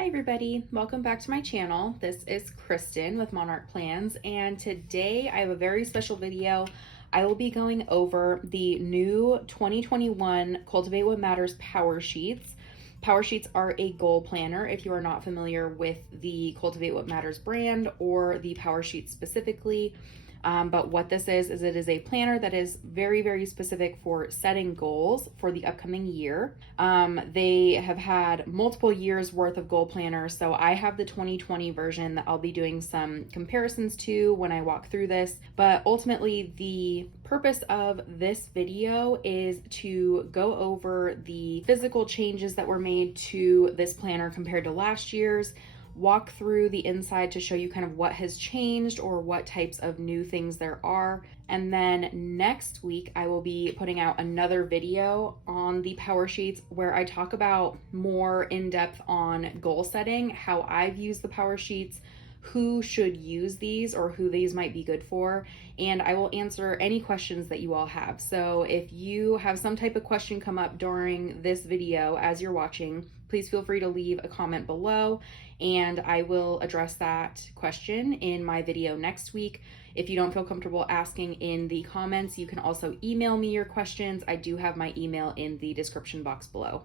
Hi everybody, welcome back to my channel. This is Kristen with Monarch Plans, and today I have a very special video. I will be going over the new 2021 Cultivate What Matters Power Sheets. Power Sheets are a goal planner if you are not familiar with the Cultivate What Matters brand or the Power Sheets specifically. But what this is it is a planner that is very, very specific for setting goals for the upcoming year. They have had multiple years worth of goal planners. So I have the 2020 version that I'll be doing some comparisons to when I walk through this. But ultimately, the purpose of this video is to go over the physical changes that were made to this planner compared to last year's, walk through the inside to show you kind of what has changed or what types of new things there are. And then next week, I will be putting out another video on the Power Sheets where I talk about more in depth on goal setting, how I've used the Power Sheets, who should use these or who these might be good for, and I will answer any questions that you all have. So if you have some type of question come up during this video as you're watching, please feel free to leave a comment below and I will address that question in my video next week. If you don't feel comfortable asking in the comments, you can also email me your questions. I do have my email in the description box below.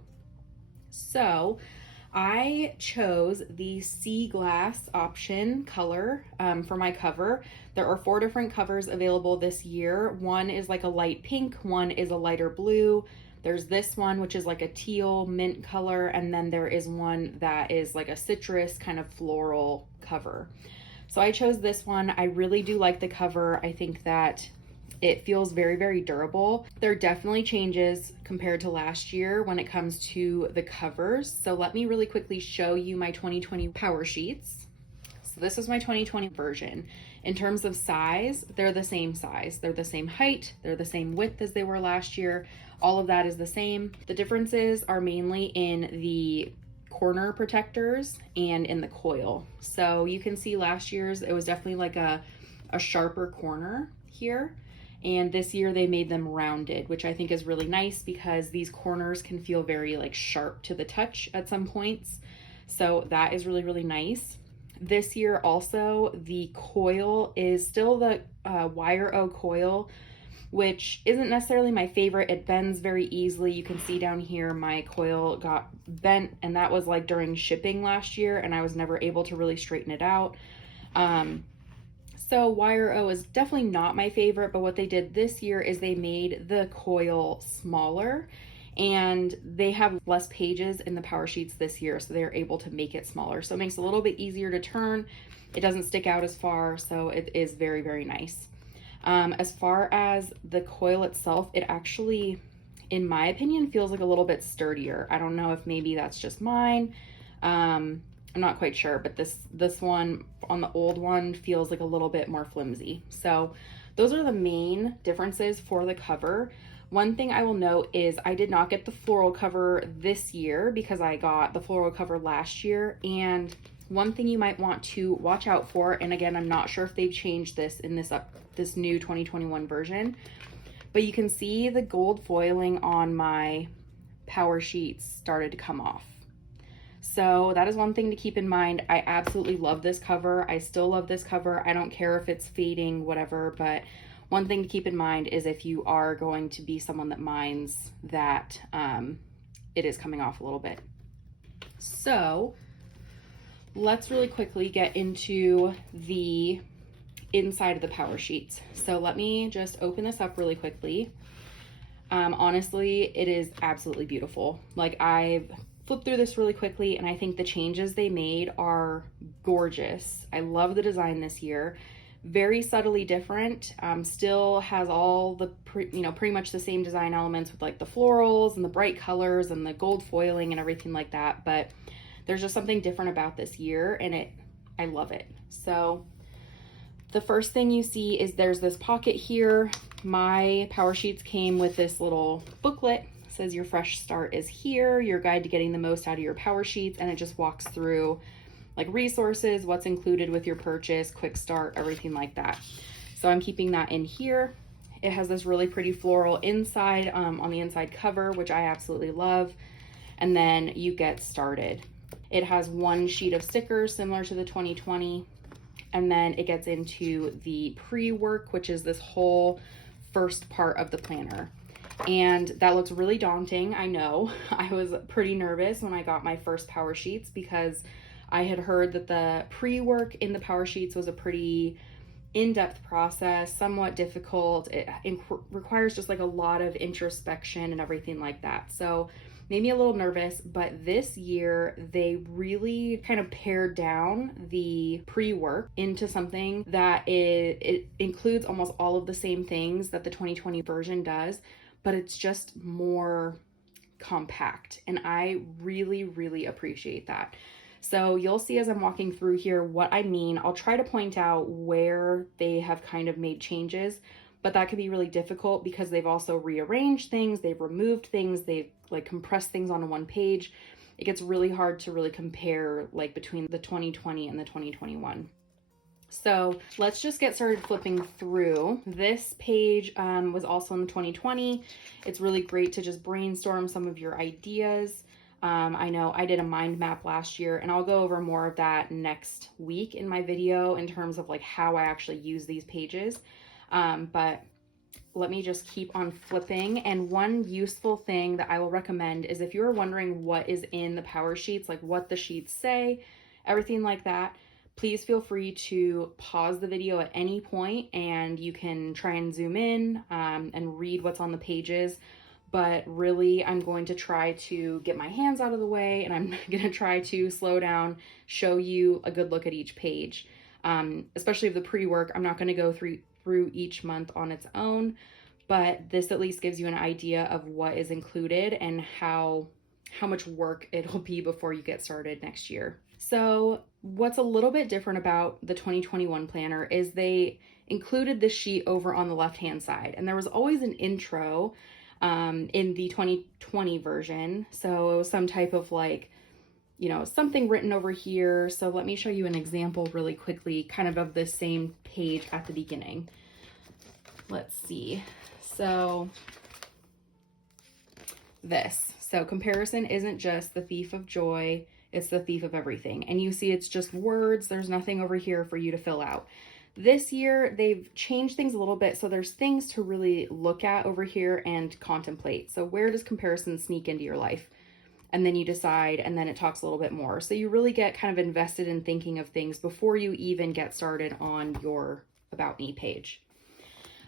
So I chose the sea glass option color for my cover. There are 4 different covers available this year. One is like a light pink, one is a lighter blue. There's this one, which is like a teal mint color, and then there is one that is like a citrus kind of floral cover. So I chose this one. I really do like the cover. I think that it feels very, very durable. There are definitely changes compared to last year when it comes to the covers. So let me really quickly show you my 2020 Power Sheets. So this is my 2020 version. In terms of size, they're the same size. They're the same height. They're the same width as they were last year. All of that is the same. The differences are mainly in the corner protectors and in the coil. So you can see last year's, it was definitely like a sharper corner here. And this year they made them rounded, which I think is really nice because these corners can feel very like sharp to the touch at some points. So that is really, really nice. This year also, the coil is still the wire O coil, which isn't necessarily my favorite. It bends very easily. You can see down here my coil got bent, and that was like during shipping last year, and I was never able to really straighten it out. So wire O is definitely not my favorite, but what they did this year is they made the coil smaller, and they have less pages in the Power Sheets this year, so they're able to make it smaller. So it makes it a little bit easier to turn. It doesn't stick out as far, so it is very, very nice. As far as the coil itself, it actually, in my opinion, feels like a little bit sturdier. I don't know if maybe that's just mine. I'm not quite sure, but this one on the old one feels like a little bit more flimsy. So those are the main differences for the cover. One thing I will note is I did not get the floral cover this year because I got the floral cover last year. And one thing you might want to watch out for, and again, I'm not sure if they've changed this in this new 2021 version, but you can see the gold foiling on my Power Sheets started to come off. So that is one thing to keep in mind. I absolutely love this cover. I still love this cover. I don't care if it's fading, whatever, but one thing to keep in mind is if you are going to be someone that minds that it is coming off a little bit. So let's really quickly get into the inside of the Power Sheets. So let me just open this up really quickly. Honestly, it is absolutely beautiful. Like, I've flipped through this really quickly and I think the changes they made are gorgeous. I love the design this year. Very subtly different. Still has all the pretty much the same design elements with like the florals and the bright colors and the gold foiling and everything like that, but there's just something different about this year, and I love it. So the first thing you see is there's this pocket here. My Power Sheets came with this little booklet. It says your fresh start is here, your guide to getting the most out of your Power Sheets, and it just walks through like resources, what's included with your purchase, quick start, everything like that. So I'm keeping that in here. It has this really pretty floral inside on the inside cover, which I absolutely love. And then you get started. It has one sheet of stickers similar to the 2020. And then it gets into the pre-work, which is this whole first part of the planner. And that looks really daunting. I know. I was pretty nervous when I got my first Powersheets because I had heard that the pre-work in the Powersheets was a pretty in-depth process, somewhat difficult. It requires just like a lot of introspection and everything like that. So made me a little nervous, but this year they really kind of pared down the pre-work into something that it includes almost all of the same things that the 2020 version does, but it's just more compact. And I really, really appreciate that. So you'll see as I'm walking through here what I mean. I'll try to point out where they have kind of made changes, but that can be really difficult because they've also rearranged things, they've removed things, they've like compressed things onto one page. It gets really hard to really compare like between the 2020 and the 2021. So let's just get started flipping through. This page was also in the 2020. It's really great to just brainstorm some of your ideas. I know I did a mind map last year, and I'll go over more of that next week in my video in terms of like how I actually use these pages. But let me just keep on flipping. And one useful thing that I will recommend is if you're wondering what is in the Powersheets, like what the sheets say, everything like that, please feel free to pause the video at any point and you can try and zoom in and read what's on the pages. But really, I'm going to try to get my hands out of the way and I'm going to try to slow down, show you a good look at each page. Especially the pre-work, I'm not going to go through each month on its own, but this at least gives you an idea of what is included and how much work it'll be before you get started next year. So what's a little bit different about the 2021 planner is they included this sheet over on the left-hand side, and there was always an intro in the 2020 version. So it was some type of like, you know, something written over here. So let me show you an example really quickly, kind of this same page at the beginning. Let's see. So comparison isn't just the thief of joy, it's the thief of everything. And you see it's just words. There's nothing over here for you to fill out. This year, they've changed things a little bit, so there's things to really look at over here and contemplate. So where does comparison sneak into your life? And then you decide, and then it talks a little bit more. So you really get kind of invested in thinking of things before you even get started on your About Me page.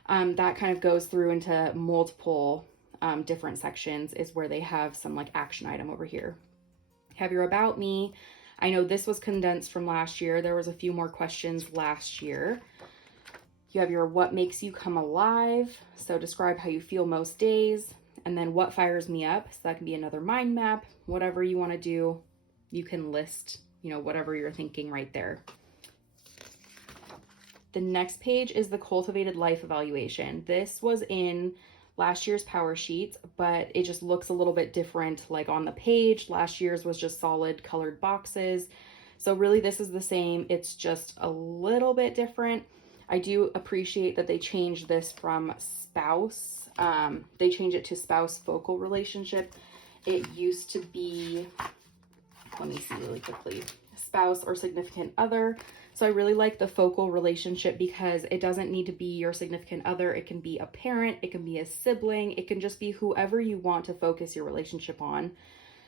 That kind of goes through into multiple different sections is where they have some like action item over here. Have your About Me. I know this was condensed from last year. There was a few more questions last year. You have your What Makes You Come Alive. So describe how you feel most days. And then What Fires Me Up. So that can be another mind map. Whatever you want to do, you can list, you know, whatever you're thinking right there. The next page is the Cultivated Life Evaluation. This was in last year's Powersheets, but it just looks a little bit different like on the page. Last year's was just solid colored boxes. So really this is the same. It's just a little bit different. I do appreciate that they changed this from spouse. They changed it to spouse focal relationship. It used to be, let me see really quickly, spouse or significant other. So I really like the focal relationship because it doesn't need to be your significant other. It can be a parent, it can be a sibling, it can just be whoever you want to focus your relationship on.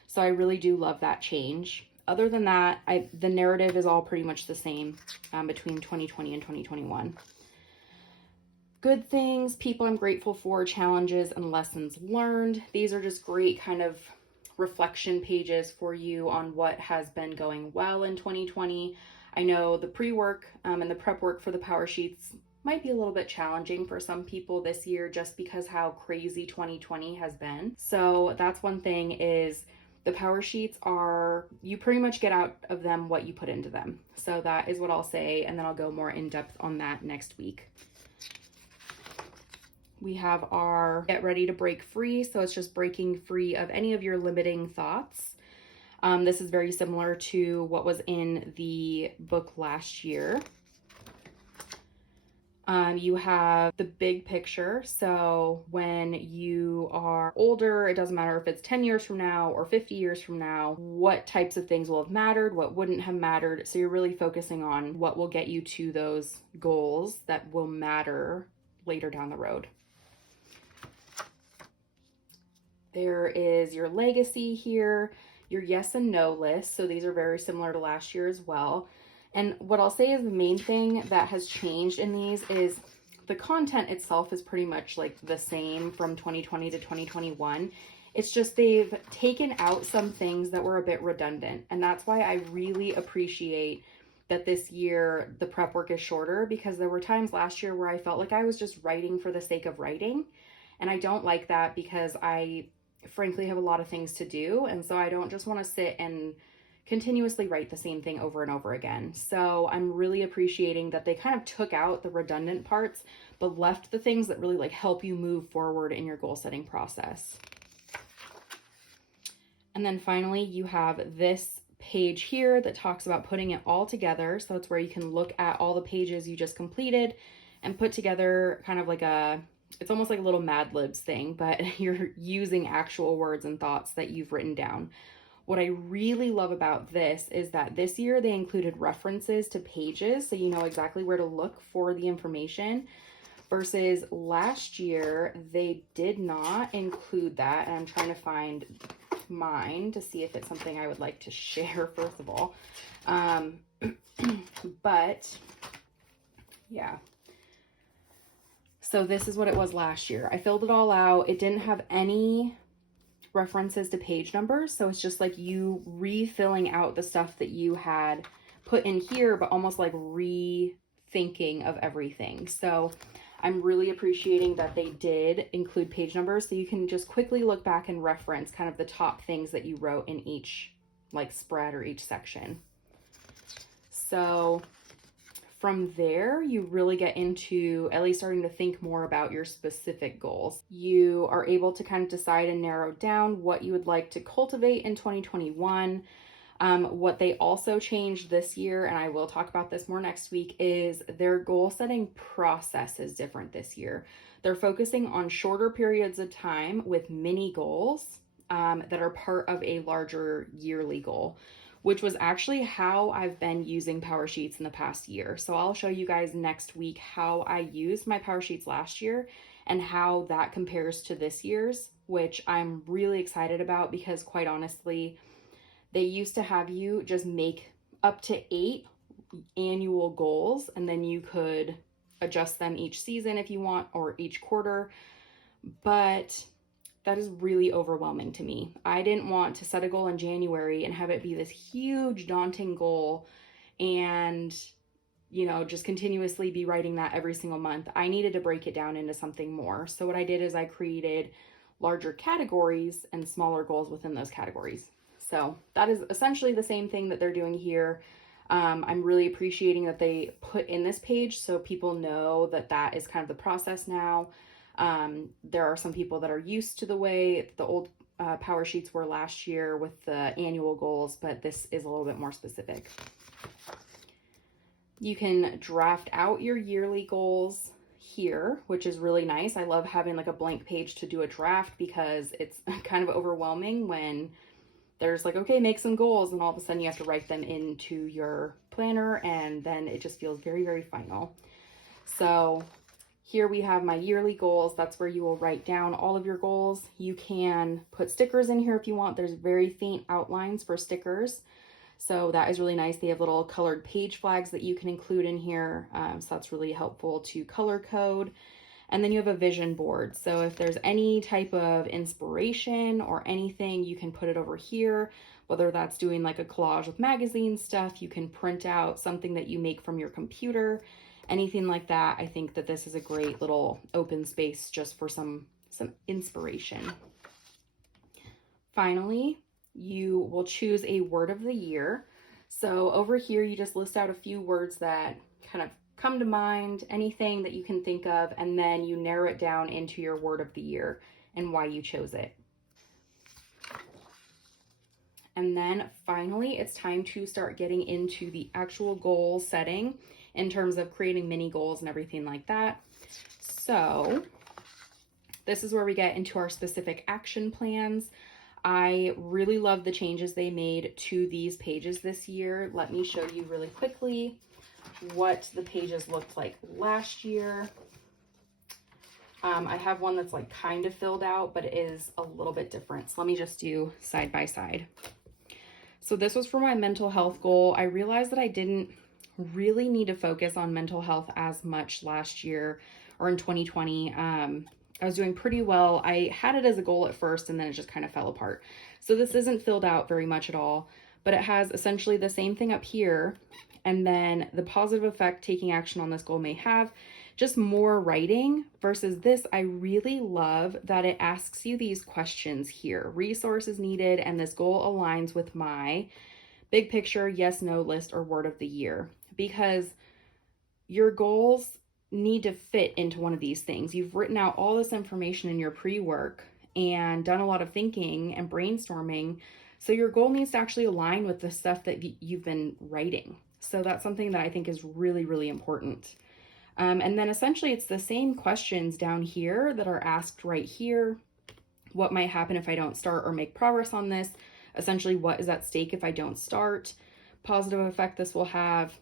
So I really do love that change. Other than that, the narrative is all pretty much the same between 2020 and 2021. Good things, people I'm grateful for, challenges, and lessons learned. These are just great kind of reflection pages for you on what has been going well in 2020. I know the pre-work and the prep work for the Powersheets might be a little bit challenging for some people this year just because how crazy 2020 has been. So that's one thing is the Powersheets are, you pretty much get out of them what you put into them. So that is what I'll say, and then I'll go more in depth on that next week. We have our Get Ready to Break Free. So it's just breaking free of any of your limiting thoughts. This is very similar to what was in the book last year. You have the big picture. So when you are older, it doesn't matter if it's 10 years from now or 50 years from now, what types of things will have mattered, what wouldn't have mattered. So you're really focusing on what will get you to those goals that will matter later down the road. There is your legacy here, your yes and no list. So these are very similar to last year as well. And what I'll say is the main thing that has changed in these is the content itself is pretty much like the same from 2020 to 2021. It's just they've taken out some things that were a bit redundant. And that's why I really appreciate that this year the prep work is shorter, because there were times last year where I felt like I was just writing for the sake of writing. And I don't like that, because I frankly have a lot of things to do. And so I don't just want to sit and continuously write the same thing over and over again. So I'm really appreciating that they kind of took out the redundant parts, but left the things that really like help you move forward in your goal setting process. And then finally, you have this page here that talks about putting it all together. So it's where you can look at all the pages you just completed and put together kind of like it's almost like a little Mad Libs thing, but you're using actual words and thoughts that you've written down. What I really love about this is that this year they included references to pages, so you know exactly where to look for the information, versus last year they did not include that. And I'm trying to find mine to see if it's something I would like to share first of all. But yeah. So this is what it was last year. I filled it all out. It didn't have any references to page numbers. So it's just like you refilling out the stuff that you had put in here, but almost like rethinking of everything. So I'm really appreciating that they did include page numbers, so you can just quickly look back and reference kind of the top things that you wrote in each like spread or each section. So from there, you really get into at least starting to think more about your specific goals. You are able to kind of decide and narrow down what you would like to cultivate in 2021. What they also changed this year, and I will talk about this more next week, is their goal setting process is different this year. They're focusing on shorter periods of time with mini goals that are part of a larger yearly goal, which was actually how I've been using Powersheets in the past year. So I'll show you guys next week how I used my Powersheets last year and how that compares to this year's, which I'm really excited about, because quite honestly, they used to have you just make up to 8 annual goals, and then you could adjust them each season if you want, or each quarter. But that is really overwhelming to me. I didn't want to set a goal in January and have it be this huge, daunting goal and, you know, just continuously be writing that every single month. I needed to break it down into something more. So what I did is I created larger categories and smaller goals within those categories. So that is essentially the same thing that they're doing here. I'm really appreciating that they put in this page so people know that that is kind of the process now. There are some people that are used to the way the old Powersheets were last year with the annual goals, but this is a little bit more specific. You can draft out your yearly goals here, which is really nice. I love having like a blank page to do a draft, because it's kind of overwhelming when there's like, okay, make some goals, and all of a sudden you have to write them into your planner, and then it just feels very, very final. So here we have my yearly goals. That's where you will write down all of your goals. You can put stickers in here if you want. There's very faint outlines for stickers, so that is really nice. They have little colored page flags that you can include in here, so that's really helpful to color code. And then you have a vision board. So if there's any type of inspiration or anything, you can put it over here, whether that's doing like a collage with magazine stuff, you can print out something that you make from your computer, anything like that. I think that this is a great little open space just for some inspiration. Finally, you will choose a word of the year. So over here, you just list out a few words that kind of come to mind, anything that you can think of, and then you narrow it down into your word of the year and why you chose it. And then finally, it's time to start getting into the actual goal setting in terms of creating mini goals and everything like that. So this is where we get into our specific action plans. I really love the changes they made to these pages this year. Let me show you really quickly what the pages looked like last year. I have one that's like kind of filled out, but it is a little bit different. So let me just do side by side. So this was for my mental health goal. I realized that I didn't really need to focus on mental health as much last year or in 2020. I was doing pretty well. I had it as a goal at first and then it just kind of fell apart. So this isn't filled out very much at all, but it has essentially the same thing up here. And then the positive effect taking action on this goal may have, just more writing, versus this. I really love that it asks you these questions here. Resources needed, and this goal aligns with my big picture, yes, no list or word of the year, because your goals need to fit into one of these things. You've written out all this information in your pre-work and done a lot of thinking and brainstorming. So your goal needs to actually align with the stuff that you've been writing. So that's something that I think is really, really important. And then essentially it's the same questions down here that are asked right here. What might happen if I don't start or make progress on this? Essentially, what is at stake if I don't start? Positive effect this will have,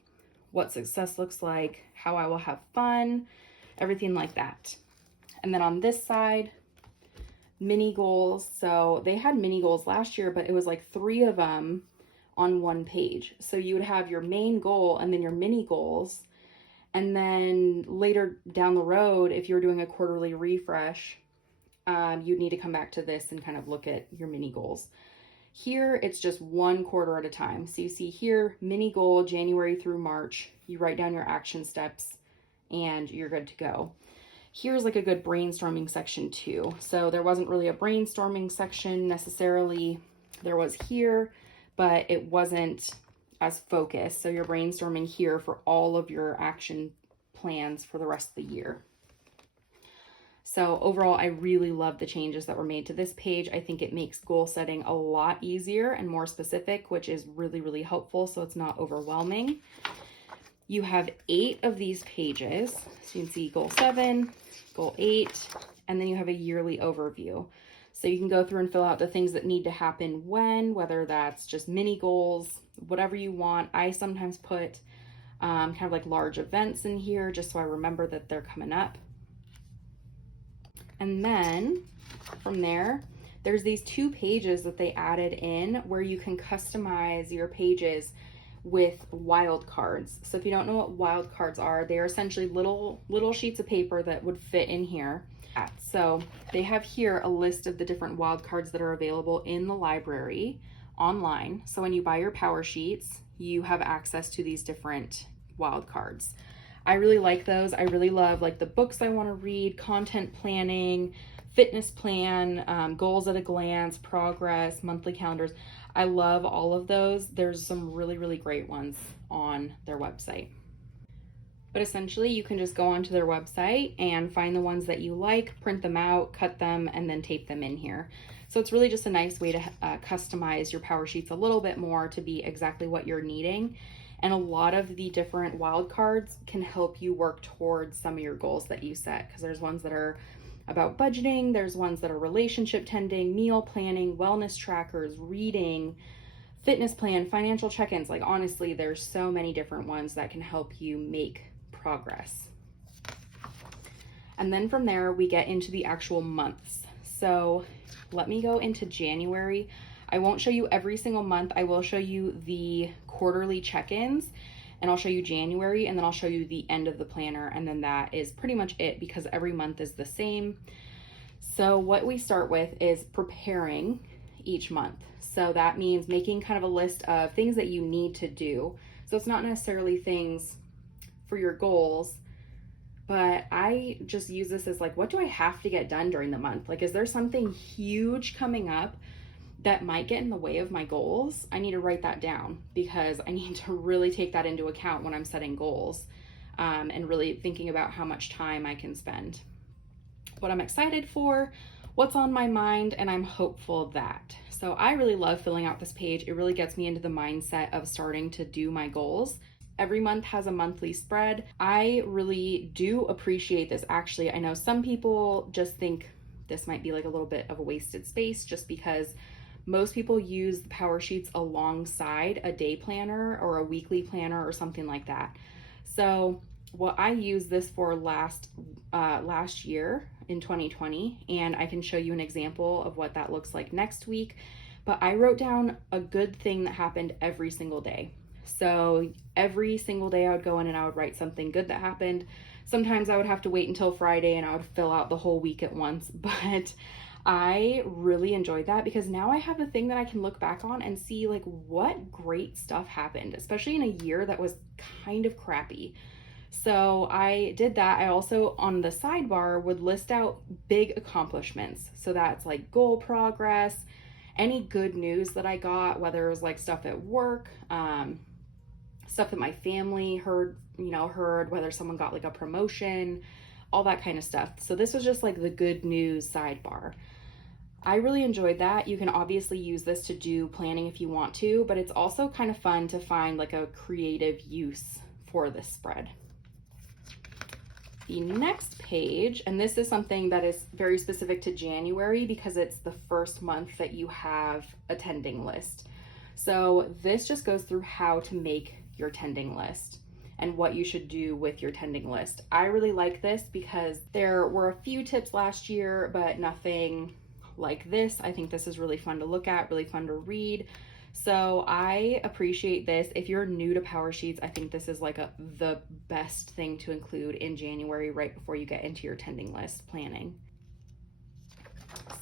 what success looks like, how I will have fun, everything like that. And then on this side, mini goals. So they had mini goals last year, but it was like 3 of them on one page. So you would have your main goal and then your mini goals. And then later down the road, if you're doing a quarterly refresh, you'd need to come back to this and kind of look at your mini goals. Here, it's just 1 quarter at a time. So you see here, mini goal, January through March. You write down your action steps and you're good to go. Here's like a good brainstorming section too. So there wasn't really a brainstorming section necessarily. There was here, but it wasn't as focused. So you're brainstorming here for all of your action plans for the rest of the year. So overall, I really love the changes that were made to this page. I think it makes goal setting a lot easier and more specific, which is really, really helpful. So it's not overwhelming. You have 8 of these pages. So you can see goal 7, goal 8, and then you have a yearly overview. So you can go through and fill out the things that need to happen when, whether that's just mini goals, whatever you want. I sometimes put kind of like large events in here just so I remember that they're coming up. And then from there, there's these 2 pages that they added in where you can customize your pages with wildcards. So if you don't know what wildcards are, they are essentially little sheets of paper that would fit in here. So they have here a list of the different wildcards that are available in the library online. So when you buy your Powersheets, you have access to these different wildcards. I really like those. I really love like the books I want to read, content planning, fitness plan, goals at a glance, progress, monthly calendars. I love all of those. There's some really, really great ones on their website. But essentially you can just go onto their website and find the ones that you like, print them out, cut them, and then tape them in here. So it's really just a nice way to customize your Powersheets a little bit more to be exactly what you're needing. And a lot of the different wildcards can help you work towards some of your goals that you set, because there's ones that are about budgeting, there's ones that are relationship tending, meal planning, wellness trackers, reading, fitness plan, financial check-ins. Like honestly, there's so many different ones that can help you make progress. And then from there, we get into the actual months. So let me go into January. I won't show you every single month. I will show you the quarterly check-ins, and I'll show you January, and then I'll show you the end of the planner, and then that is pretty much it because every month is the same. So what we start with is preparing each month. So that means making kind of a list of things that you need to do. So it's not necessarily things for your goals, but I just use this as like, what do I have to get done during the month? Like, is there something huge coming up that might get in the way of my goals? I need to write that down because I need to really take that into account when I'm setting goals and really thinking about how much time I can spend. What I'm excited for, what's on my mind, and I'm hopeful that. So I really love filling out this page. It really gets me into the mindset of starting to do my goals. Every month has a monthly spread. I really do appreciate this. Actually, I know some people just think this might be like a little bit of a wasted space just because most people use the Powersheets alongside a day planner or a weekly planner or something like that. So what I used this for last year in 2020, and I can show you an example of what that looks like next week. But I wrote down a good thing that happened every single day. So every single day I would go in and I would write something good that happened. Sometimes I would have to wait until Friday and I would fill out the whole week at once, but I really enjoyed that because now I have a thing that I can look back on and see like what great stuff happened, especially in a year that was kind of crappy. So I did that. I also, on the sidebar, would list out big accomplishments. So that's like goal progress, any good news that I got, whether it was like stuff at work, stuff that my family heard, whether someone got like a promotion, all that kind of stuff. So this was just like the good news sidebar. I really enjoyed that. You can obviously use this to do planning if you want to, but it's also kind of fun to find like a creative use for this spread. The next page, and this is something that is very specific to January because it's the first month that you have a tending list. So this just goes through how to make your tending list and what you should do with your tending list. I really like this because there were a few tips last year, but nothing like this. I think this is really fun to look at, really fun to read. So I appreciate this. If you're new to Powersheets, I think this is like the best thing to include in January right before you get into your tending list planning.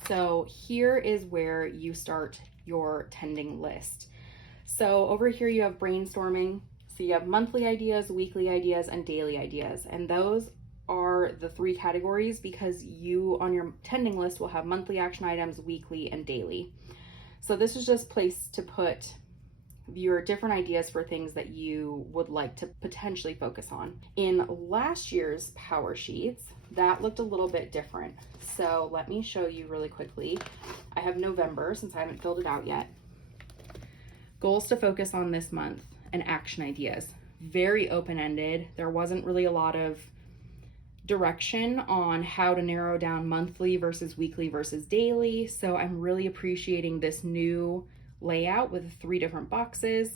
So here is where you start your tending list. So over here you have brainstorming. So you have monthly ideas, weekly ideas, and daily ideas. And those are the three categories because you on your tending list will have monthly action items, weekly, and daily. So this is just a place to put your different ideas for things that you would like to potentially focus on. In last year's Powersheets, that looked a little bit different. So let me show you really quickly. I have November since I haven't filled it out yet. Goals to focus on this month and action ideas. Very open-ended. There wasn't really a lot of direction on how to narrow down monthly versus weekly versus daily. So I'm really appreciating this new layout with 3 different boxes.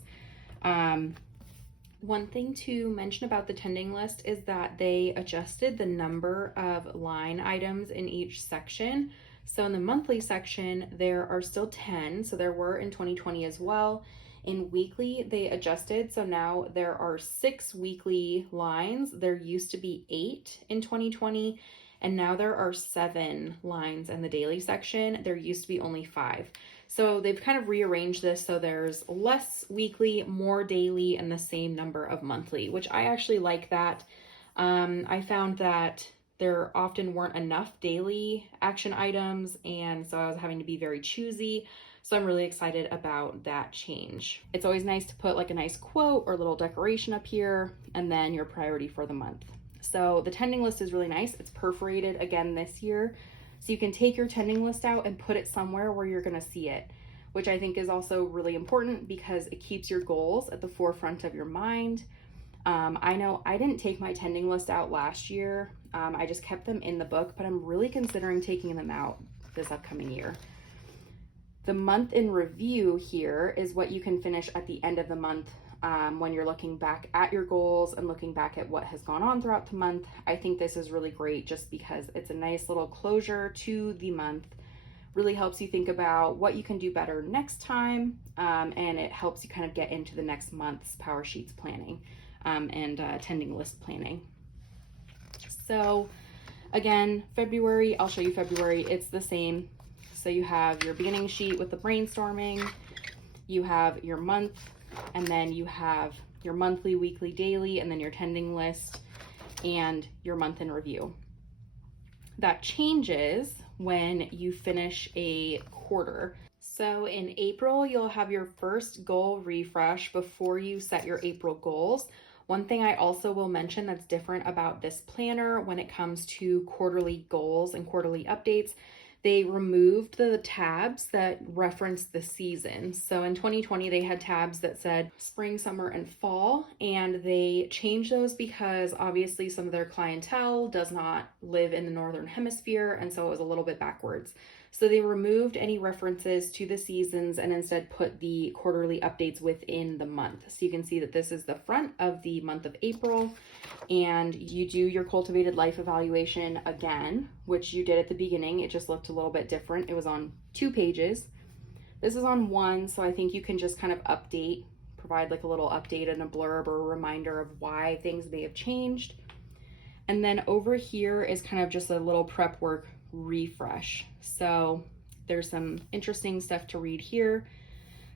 One thing to mention about the tending list is that they adjusted the number of line items in each section. So in the monthly section, there are still 10. So there were in 2020 as well. In weekly, they adjusted, so now there are 6 weekly lines. There used to be 8 in 2020, and now there are 7 lines in the daily section. There used to be only 5. So they've kind of rearranged this so there's less weekly, more daily, and the same number of monthly, which I actually like that. I found that there often weren't enough daily action items, and so I was having to be very choosy. So I'm really excited about that change. It's always nice to put like a nice quote or little decoration up here and then your priority for the month. So the tending list is really nice. It's perforated again this year. So you can take your tending list out and put it somewhere where you're gonna see it, which I think is also really important because it keeps your goals at the forefront of your mind. I know I didn't take my tending list out last year. I just kept them in the book, but I'm really considering taking them out this upcoming year. The month in review here is what you can finish at the end of the month when you're looking back at your goals and looking back at what has gone on throughout the month. I think this is really great just because it's a nice little closure to the month. Really helps you think about what you can do better next time, and it helps you kind of get into the next month's Powersheets planning and tending list planning. So again, February, I'll show you February. It's the same. So you have your beginning sheet with the brainstorming, you have your month, and then you have your monthly, weekly, daily, and then your tending list and your month in review. That changes when you finish a quarter. So in April, you'll have your first goal refresh before you set your April goals. One thing I also will mention that's different about this planner when it comes to quarterly goals and quarterly updates, They removed the tabs that referenced the seasons. So in 2020, they had tabs that said spring, summer, and fall, and they changed those because obviously some of their clientele does not live in the Northern Hemisphere, and so it was a little bit backwards. So they removed any references to the seasons and instead put the quarterly updates within the month. So you can see that this is the front of the month of April, and you do your cultivated life evaluation again, which you did at the beginning. It just looked a little bit different. It was on 2 pages. This is on 1, so I think you can just kind of update, provide like a little update and a blurb or a reminder of why things may have changed. And then over here is kind of just a little prep work refresh. So there's some interesting stuff to read here,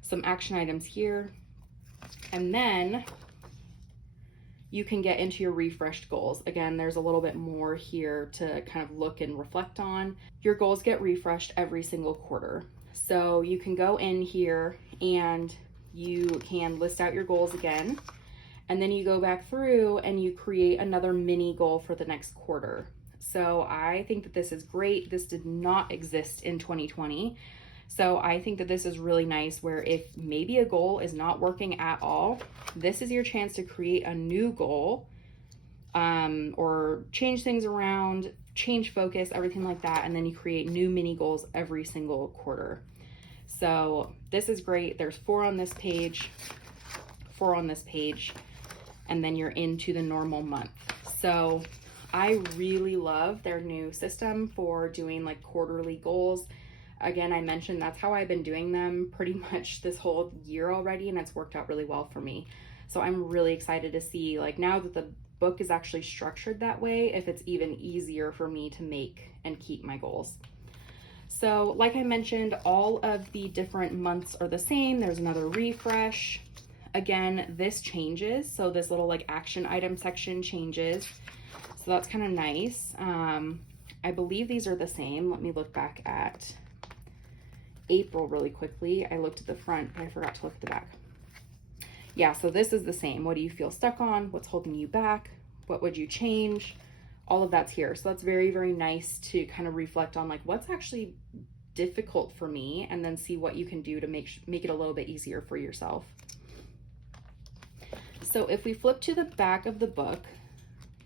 some action items here, and then you can get into your refreshed goals. Again, there's a little bit more here to kind of look and reflect on. Your goals get refreshed every single quarter. So you can go in here and you can list out your goals again, and then you go back through and you create another mini goal for the next quarter. So I think that this is great. This did not exist in 2020. So I think that this is really nice, where if maybe a goal is not working at all, this is your chance to create a new goal, or change things around, change focus, everything like that. And then you create new mini goals every single quarter. So this is great. There's 4 on this page, 4 on this page, and then you're into the normal month. So I really love their new system for doing like quarterly goals. Again, I mentioned that's how I've been doing them pretty much this whole year already, and it's worked out really well for me. So I'm really excited to see, like, now that the book is actually structured that way, if it's even easier for me to make and keep my goals. So like I mentioned, all of the different months are the same. There's another refresh. Again, this changes. So this little like action item section changes. So that's kind of nice. I believe these are the same. Let me look back at April really quickly. I looked at the front, but I forgot to look at the back. Yeah, so this is the same. What do you feel stuck on? What's holding you back? What would you change? All of that's here. So that's very, very nice to kind of reflect on like what's actually difficult for me, and then see what you can do to make it a little bit easier for yourself. So if we flip to the back of the book,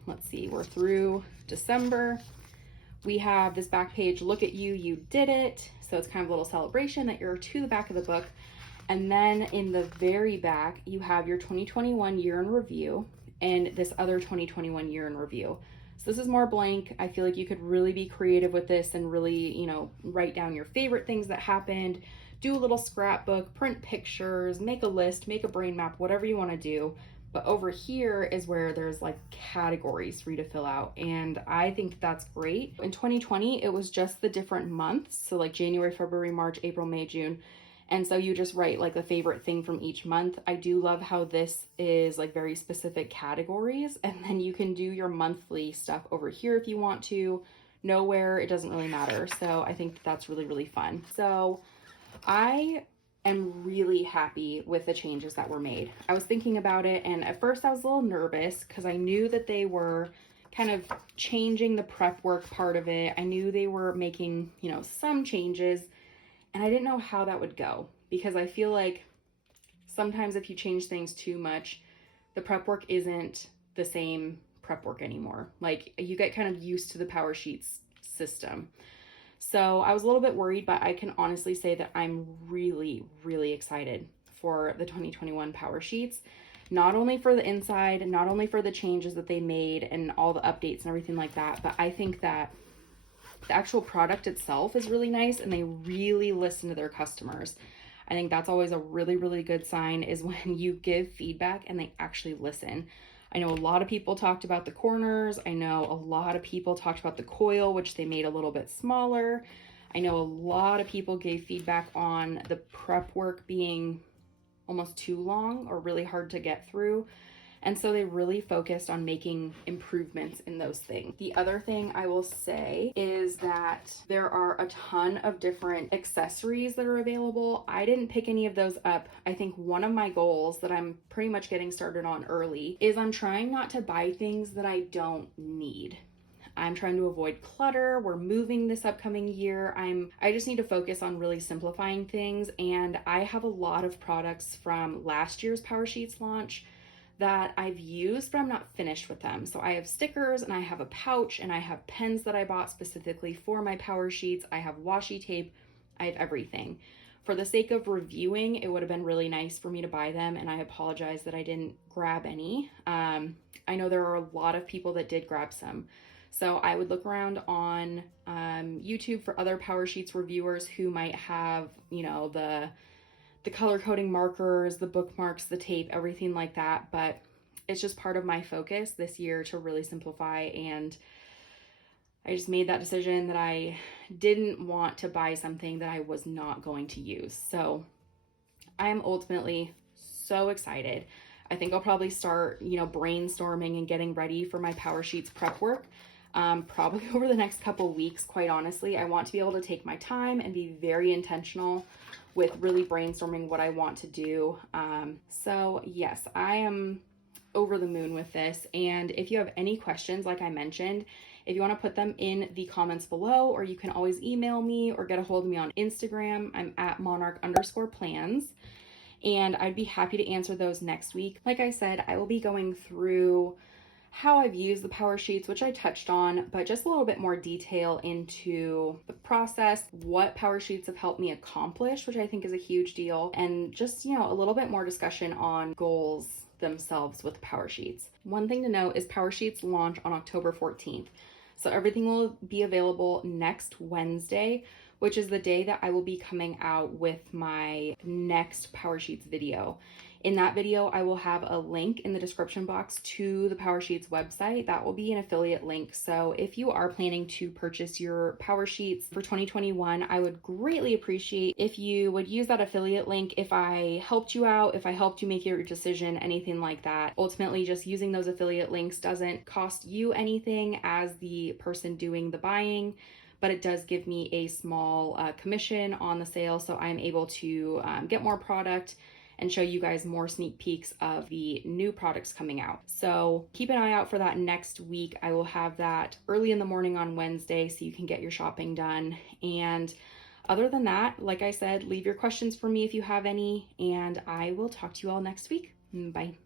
let's see, we're through December. We have this back page, look at you, you did it. So it's kind of a little celebration that you're to the back of the book. And then in the very back, you have your 2021 year in review and this other 2021 year in review. So this is more blank. I feel like you could really be creative with this and really, write down your favorite things that happened, do a little scrapbook, print pictures, make a list, make a brain map, whatever you want to do. But over here is where there's like categories for you to fill out. And I think that's great. In 2020, it was just the different months. So like January, February, March, April, May, June. And so you just write like a favorite thing from each month. I do love how this is like very specific categories. And then you can do your monthly stuff over here if you want to. Nowhere, it doesn't really matter. So I think that's really, really fun. So I am really happy with the changes that were made. I was thinking about it, and at first I was a little nervous because I knew that they were kind of changing the prep work part of it. I knew they were making, some changes, and I didn't know how that would go, because I feel like sometimes if you change things too much, the prep work isn't the same prep work anymore. Like, you get kind of used to the Powersheets system. So I was a little bit worried, but I can honestly say that I'm really, really excited for the 2021 Powersheets. Not only for the inside, not only for the changes that they made and all the updates and everything like that, but I think that the actual product itself is really nice, and they really listen to their customers. I think that's always a really, really good sign, is when you give feedback and they actually listen. I know a lot of people talked about the corners. I know a lot of people talked about the coil, which they made a little bit smaller. I know a lot of people gave feedback on the prep work being almost too long or really hard to get through. And so they really focused on making improvements in those things. The other thing I will say is that there are a ton of different accessories that are available. I didn't pick any of those up. I think one of my goals that I'm pretty much getting started on early is I'm trying not to buy things that I don't need. I'm trying to avoid clutter. We're moving this upcoming year. I just need to focus on really simplifying things, and I have a lot of products from last year's Powersheets launch that I've used, but I'm not finished with them. So I have stickers, and I have a pouch, and I have pens that I bought specifically for my Powersheets. I have washi tape. I have everything. For the sake of reviewing, it would have been really nice for me to buy them, and I apologize that I didn't grab any. I know there are a lot of people that did grab some. So I would look around on YouTube for other Powersheets reviewers who might have, you know, the color coding markers, the bookmarks, the tape, everything like that. But it's just part of my focus this year to really simplify, and I just made that decision that I didn't want to buy something that I was not going to use. So I am ultimately so excited. I think I'll probably start, you know, brainstorming and getting ready for my Powersheets prep work probably over the next couple weeks. Quite honestly, I want to be able to take my time and be very intentional with really brainstorming what I want to do. So yes, I am over the moon with this. And if you have any questions, like I mentioned, if you want to put them in the comments below, or you can always email me or get a hold of me on Instagram. I'm at monarch_plans. And I'd be happy to answer those next week. Like I said, I will be going through how I've used the Powersheets, which I touched on, but just a little bit more detail into the process, what Powersheets have helped me accomplish, which I think is a huge deal, and just, you know, a little bit more discussion on goals themselves with Powersheets. One thing to note is Powersheets launch on October 14th. So everything will be available next Wednesday, which is the day that I will be coming out with my next Powersheets video. In that video, I will have a link in the description box to the Powersheets website. That will be an affiliate link. So if you are planning to purchase your Powersheets for 2021, I would greatly appreciate if you would use that affiliate link. If I helped you out, if I helped you make your decision, anything like that. Ultimately, just using those affiliate links doesn't cost you anything as the person doing the buying, but it does give me a small commission on the sale, so I'm able to get more product and show you guys more sneak peeks of the new products coming out. So keep an eye out for that next week. I will have that early in the morning on Wednesday so you can get your shopping done. And other than that, like I said, leave your questions for me if you have any, and I will talk to you all next week. Bye.